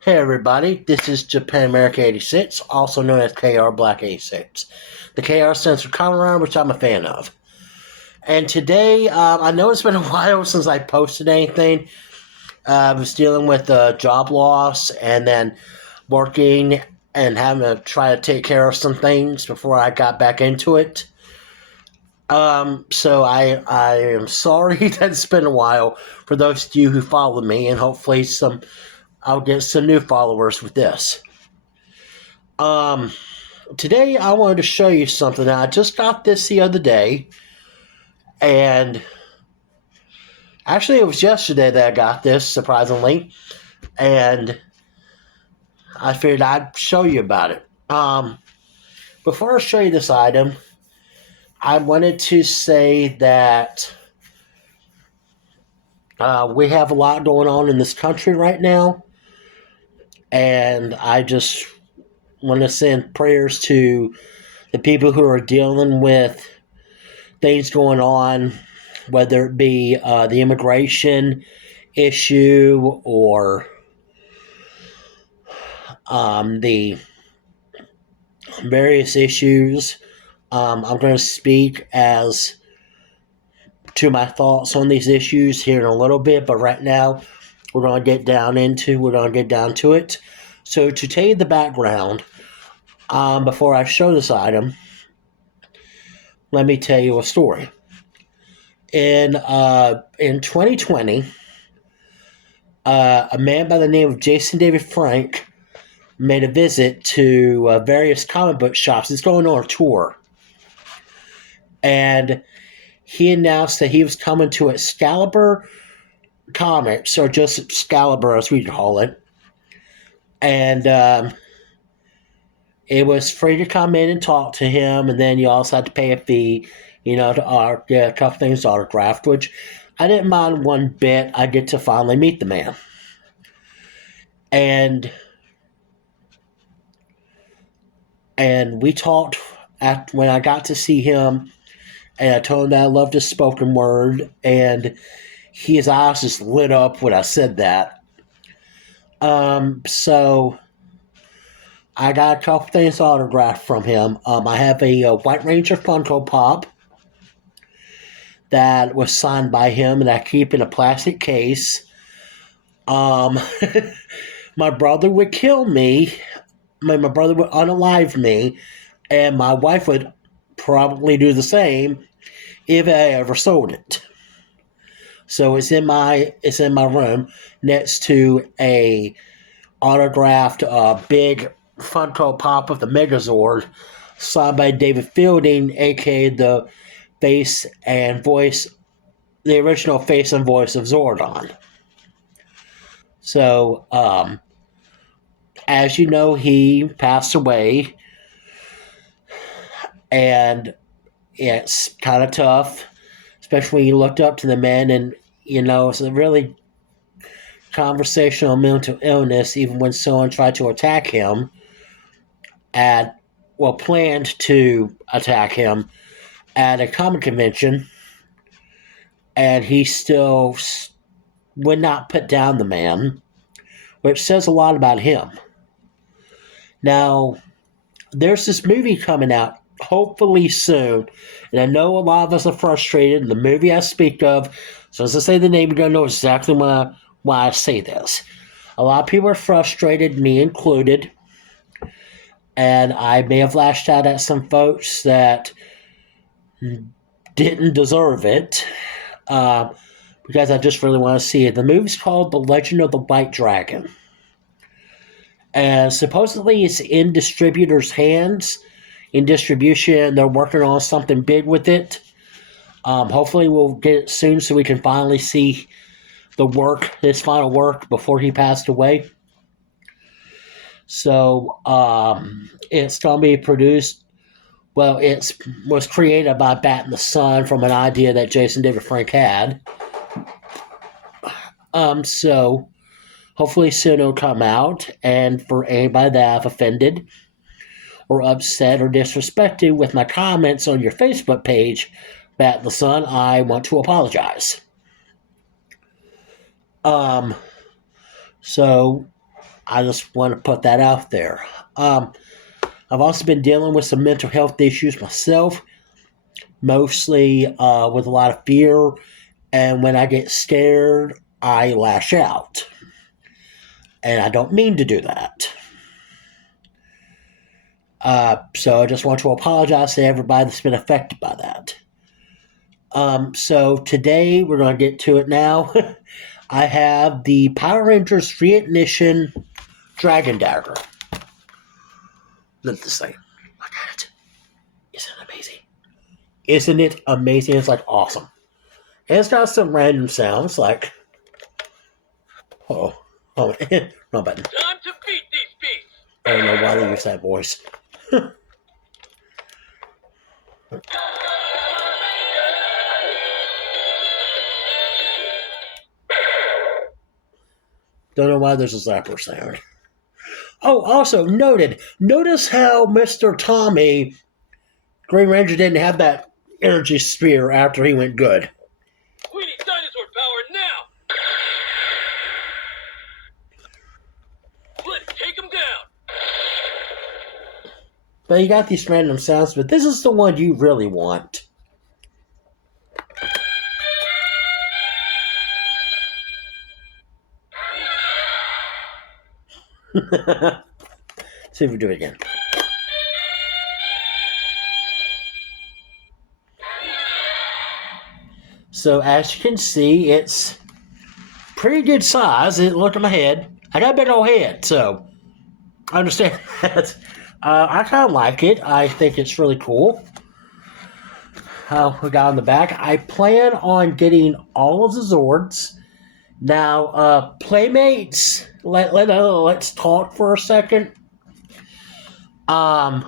Hey everybody, this is Japan America 86, also known as KR Black 86. The KR stands for Common Run, which I'm a fan of. And today, I know it's been a while since I posted anything. I was dealing with job loss and then working and having to try to take care of some things before I got back into it. So I am sorry that it's been a while for those of you who follow me, and hopefully I'll get some new followers with this. Um, Today I wanted to show you something. I just got this the other day, and actually it was yesterday that I got this, surprisingly, and I figured I'd show you about it. Before I show you this item, I wanted to say that we have a lot going on in this country right now, and I just want to send prayers to the people who are dealing with things going on, whether it be the immigration issue or the various issues. I'm going to speak as to my thoughts on these issues here in a little bit, but right now we're going to get down to it. So to tell you the background, before I show this item, let me tell you a story. In 2020, a man by the name of Jason David Frank made a visit to various comic book shops. He's going on a tour. And he announced that he was coming to Excalibur Comics, or just Excalibur as we call it. And it was free to come in and talk to him, and then you also had to pay a fee, to get a couple things autographed, which I didn't mind one bit. I get to finally meet the man. And we talked when I got to see him, and I told him that I loved his spoken word, and his eyes just lit up when I said that. So I got a couple things autographed from him. I have a White Ranger Funko Pop that was signed by him, and I keep in a plastic case. My brother would kill me. My brother would unalive me, and my wife would probably do the same if I ever sold it. So it's in my room next to a autographed big Funko Pop of the Megazord signed by David Fielding, aka the face and voice, the original face and voice of Zordon. So, as you know, he passed away, and it's kind of tough, especially when you looked up to the man, and it's a really conversational mental illness. Even when someone tried to attack him, planned to attack him at a comic convention, and he still would not put down the man, which says a lot about him. Now, there's this movie coming out, hopefully soon, and I know a lot of us are frustrated. The movie I speak of, so as I say the name, you're going to know exactly why I say this. A lot of people are frustrated, me included, and I may have lashed out at some folks that didn't deserve it, because I just really want to see it. The movie's called The Legend of the White Dragon, and supposedly it's in distributors' hands. In distribution, they're working on something big with it. Hopefully we'll get it soon so we can finally see his final work before he passed away. So it's going to be produced. Well, it was created by Bat in the Sun from an idea that Jason David Frank had. So hopefully soon it'll come out, and for anybody that I've offended or upset or disrespected with my comments on your Facebook page, Bat in the Sun, I want to apologize. So I just want to put that out there. I've also been dealing with some mental health issues myself, mostly with a lot of fear. And when I get scared, I lash out. And I don't mean to do that. So I just want to apologize to everybody that's been affected by that. So today, we're going to get to it now. I have the Power Rangers Reignition Dragon Dagger. Look at this thing. Look at it. Isn't it amazing? Isn't it amazing? It's like awesome. And it's got some random sounds like... Oh, wrong button. Time to beat these beasts. I don't know why they use that voice. Don't know why there's a zapper sound. Oh, also noted. Notice how Mr. Tommy, Green Ranger, didn't have that energy sphere after he went good. We need dinosaur power now. Let's take him down. But you got these random sounds, but this is the one you really want. See if we do it again. So as you can see, it's pretty good size. Look at my head. I got a big old head, so I understand that. I kind of like it. I think it's really cool. We got on the back. I plan on getting all of the Zords. Now, Playmates, let's talk for a second. And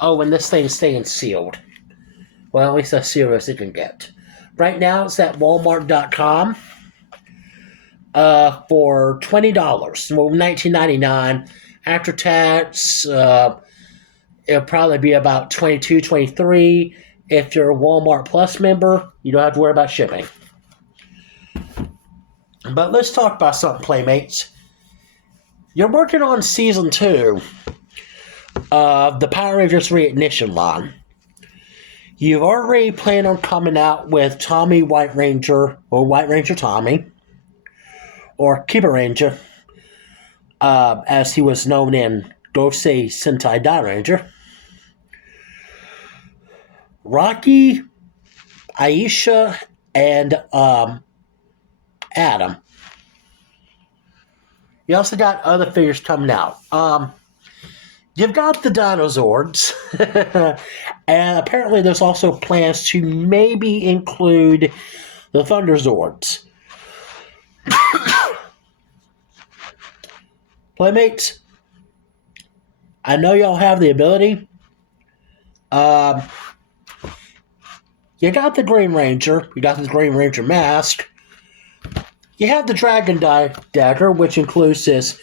this thing's staying sealed. Well, at least as sealed as it can get. Right now, it's at Walmart.com for $20. Well, $19.99. After tax, it'll probably be about $22, $23. If you're a Walmart Plus member, you don't have to worry about shipping. But let's talk about something, Playmates. You're working on Season 2 of the Power Rangers Reignition line. You've already planned on coming out with Tommy White Ranger, or White Ranger Tommy, or Kiba Ranger, as he was known in Gosei Sentai Dairanger. Rocky, Aisha, and Adam. You also got other figures coming out. You've got the Dinozords, and apparently there's also plans to maybe include the Thunderzords. Playmates, I know y'all have the ability. You got the Green Ranger. You got the Green Ranger mask. You have the Dragon Dagger, which includes this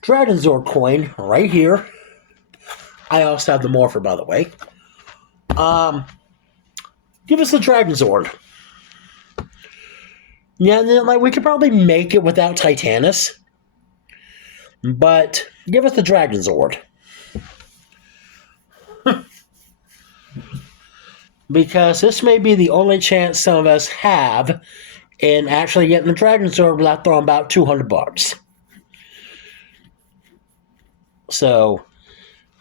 Dragon Zord coin right here. I also have the Morpher, by the way. Give us the Dragon Zord. Yeah, we could probably make it without Titanus. But give us the Dragon Zord. Because this may be the only chance some of us have in actually getting the Dragon Zord without throwing about $200. So,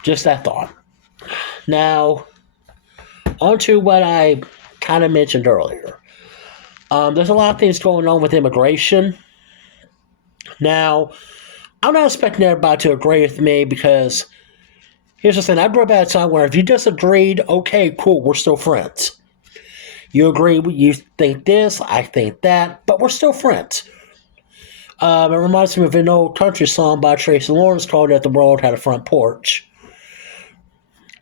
just that thought. Now, on to what I kind of mentioned earlier. There's a lot of things going on with immigration. Now, I'm not expecting everybody to agree with me because here's the thing. I grew up at a time where if you disagreed, okay, cool, we're still friends. You agree, you think this, I think that, but we're still friends. It reminds me of an old country song by Tracy Lawrence called "If the World Had a Front Porch."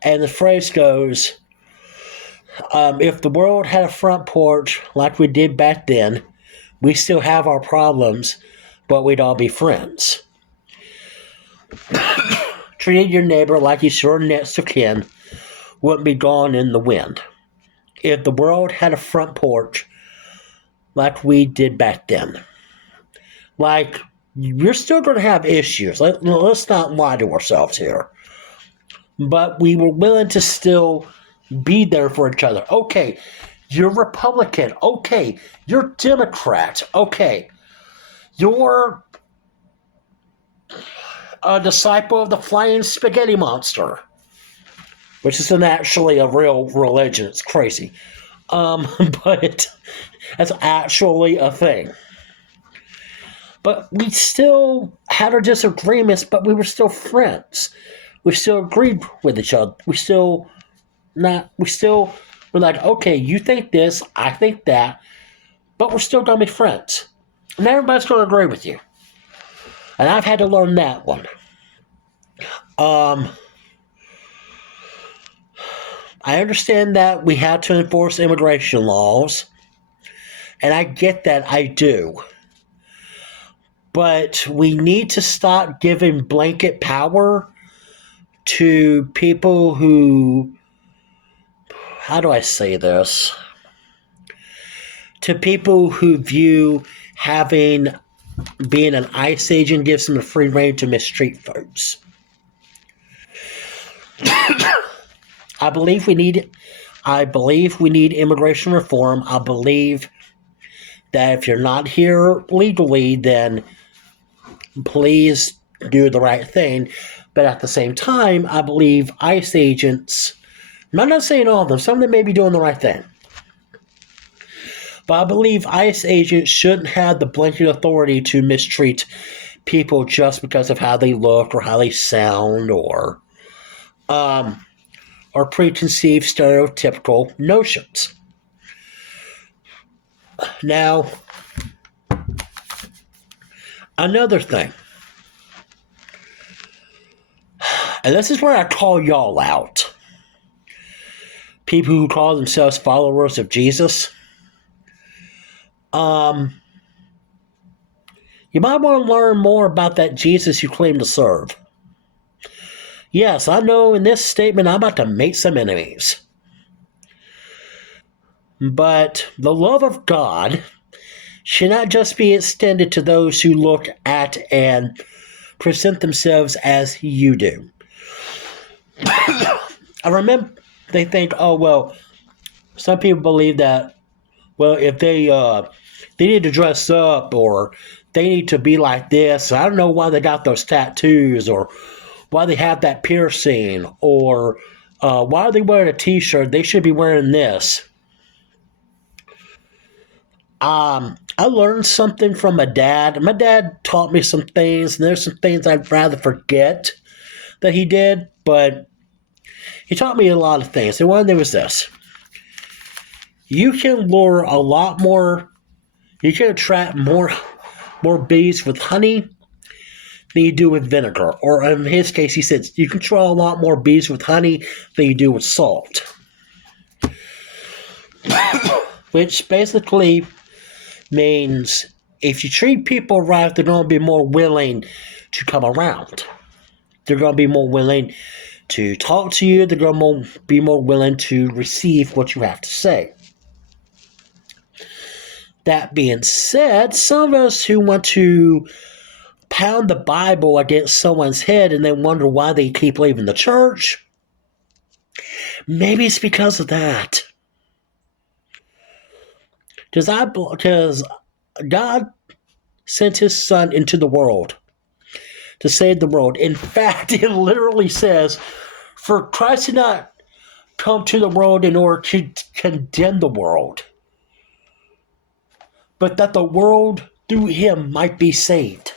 And the phrase goes, if the world had a front porch like we did back then, we still have our problems, but we'd all be friends. Treating your neighbor like he's your next of kin wouldn't be gone in the wind. If the world had a front porch like we did back then. Like, We're still going to have issues. Let's not lie to ourselves here. But we were willing to still be there for each other. Okay, you're Republican. Okay, you're Democrat. Okay, you're a disciple of the flying spaghetti monster, which isn't actually a real religion. It's crazy. But that's actually a thing. But we still had our disagreements, but we were still friends. We still agreed with each other. We still were like, okay, you think this, I think that, but we're still gonna be friends. And everybody's gonna agree with you. And I've had to learn that one. I understand that we had to enforce immigration laws, and I get that, I do. But we need to stop giving blanket power to people who, how do I say this? To people who view being an ICE agent gives them a free rein to mistreat folks. I believe we need immigration reform. I believe that if you're not here legally, then please do the right thing. But at the same time, I believe ICE agents, I'm not saying all of them, some of them may be doing the right thing. But I believe ICE agents shouldn't have the blanket authority to mistreat people just because of how they look or how they sound or preconceived stereotypical notions. Now, another thing, and this is where I call y'all out. People who call themselves followers of Jesus. You might want to learn more about that Jesus you claim to serve. Yes, I know in this statement I'm about to make some enemies. But the love of God should not just be extended to those who look at and present themselves as you do. I remember they think, oh, well, some people believe that, well, if they need to dress up or they need to be like this. I don't know why they got those tattoos or why they have that piercing or why are they wearing a t-shirt? They should be wearing this. I learned something from my dad. My dad taught me some things, and there's some things I'd rather forget that he did, but he taught me a lot of things. And one of them was this. You can lure a lot more, you can attract more bees with honey than you do with vinegar. Or in his case, he said you can draw a lot more bees with honey than you do with salt. Which basically means if you treat people right, they're going to be more willing to come around. They're going to be more willing to talk to you. They're going to be more willing to receive what you have to say. That being said, some of us who want to pound the Bible against someone's head and then wonder why they keep leaving the church, maybe it's because of that. Because God sent his son into the world to save the world. In fact, it literally says, for Christ did not come to the world in order to condemn the world, but that the world through him might be saved.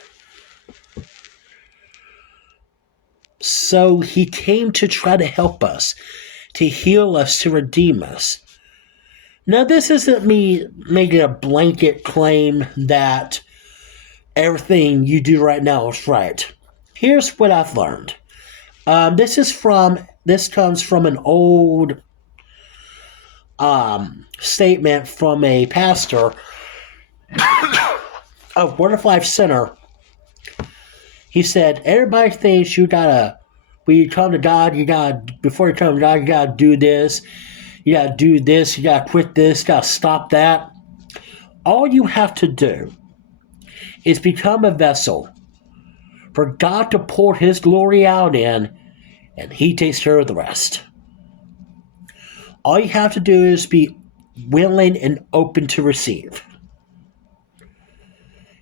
So he came to try to help us, to heal us, to redeem us. Now, this isn't me making a blanket claim that everything you do right now is right. Here's what I've learned. This comes from an old statement from a pastor of Word of Life Center. He said, everybody thinks when you come to God, before you come to God, you gotta do this. You gotta do this. You gotta quit this. You gotta stop that. All you have to do is become a vessel for God to pour His glory out in, and He takes care of the rest. All you have to do is be willing and open to receive.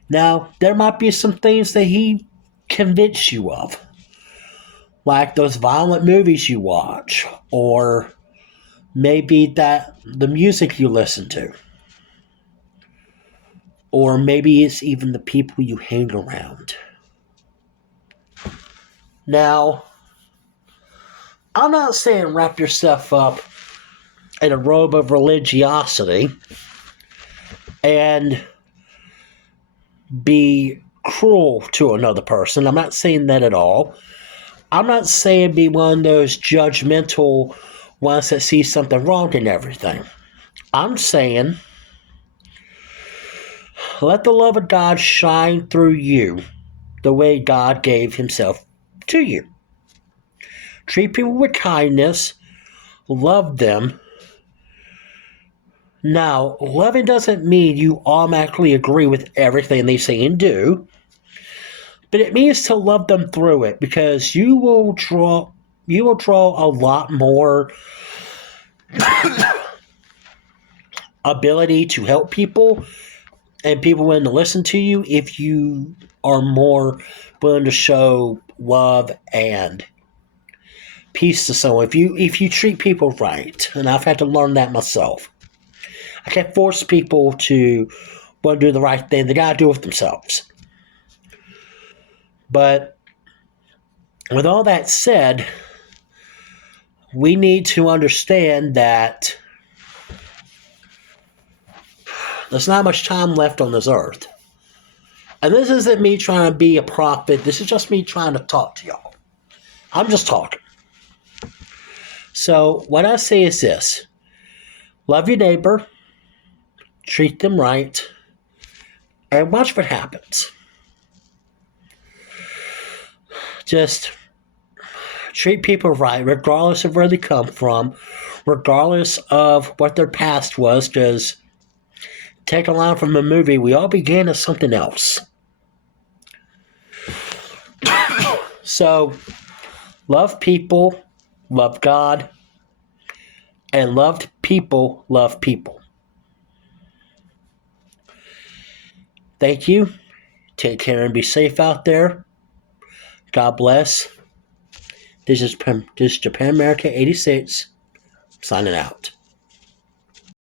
Now, there might be some things that He convinced you of, like those violent movies you watch, or maybe that the music you listen to, or maybe it's even the people you hang around. Now, I'm not saying wrap yourself up in a robe of religiosity and be cruel to another person. I'm not saying that at all. I'm not saying be one of those judgmental ones that see something wrong in everything. I'm saying let the love of God shine through you the way God gave Himself to you. Treat people with kindness. Love them. Now, loving doesn't mean you automatically agree with everything they say and do, but it means to love them through it, because you will draw a lot more ability to help people and people willing to listen to you if you are more willing to show love and peace to someone. If you treat people right, and I've had to learn that myself. I can't force people to want to do the right thing. They got to do it themselves. But with all that said, we need to understand that there's not much time left on this earth. And this isn't me trying to be a prophet. This is just me trying to talk to y'all. I'm just talking. So what I say is this. Love your neighbor. Treat them right. And watch what happens. Just treat people right, regardless of where they come from, regardless of what their past was, because take a line from a movie, we all began as something else. So, love people, love God, and loved people love people. Thank you. Take care and be safe out there. God bless. This is Japan America 86, signing out.